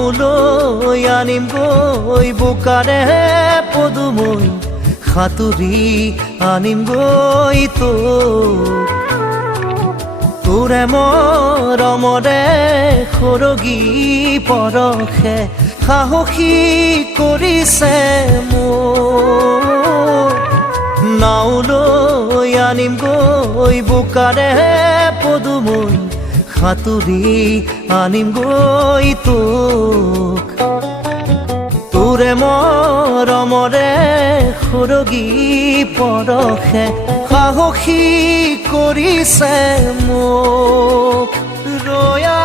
নাওলৈ আনিম গৈ বোকাৰে পদুমৈ সাঁতুৰি আনিম গৈ তোৰে মৰমৰে সৰগী পৰশে সাহসী কৰিছে মোক নাওলৈ আনিম গৈ বোকাৰে পদুমৈ সাঁতুৰি আনিম গৈ তোৰে মৰমৰে সৰগী পৰশে সাহসী কৰিছে মোক ৰয়া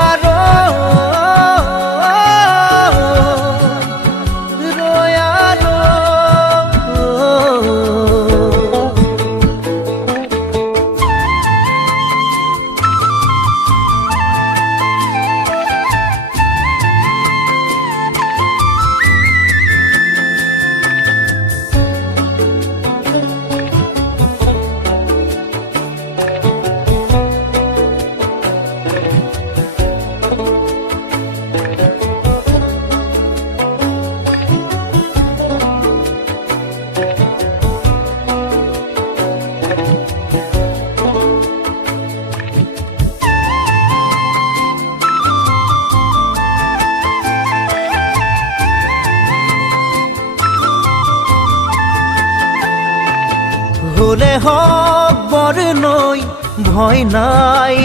হলে হক বৰ নৈ ভয় নাই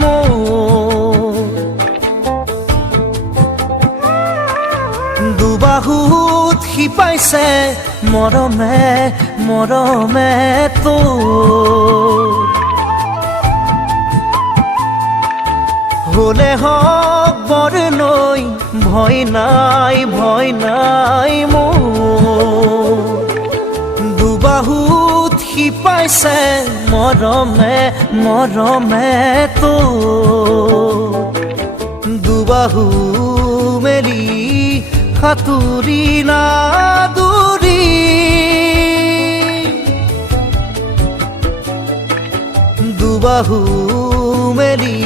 মোৰ দুবাহুত শিপাইছে মৰমে তোৰ হলে হক বৰ নৈ ভয় নাই মোৰ দুবাহুত শিপাইছে মৰমে তোৰ দুবাহু মেলি সাঁতুৰি নাদুৰি দুবাহু মেলি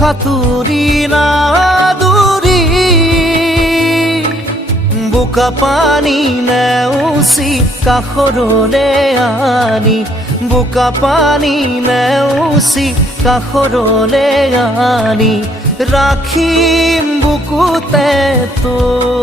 সাঁতুৰি নাদুৰি বোকা পানী নেওচি কাষৰলৈ আনি বোকা পানী নেওচি কাষৰলৈ আনি ৰাখিম বুকুতে তোৰ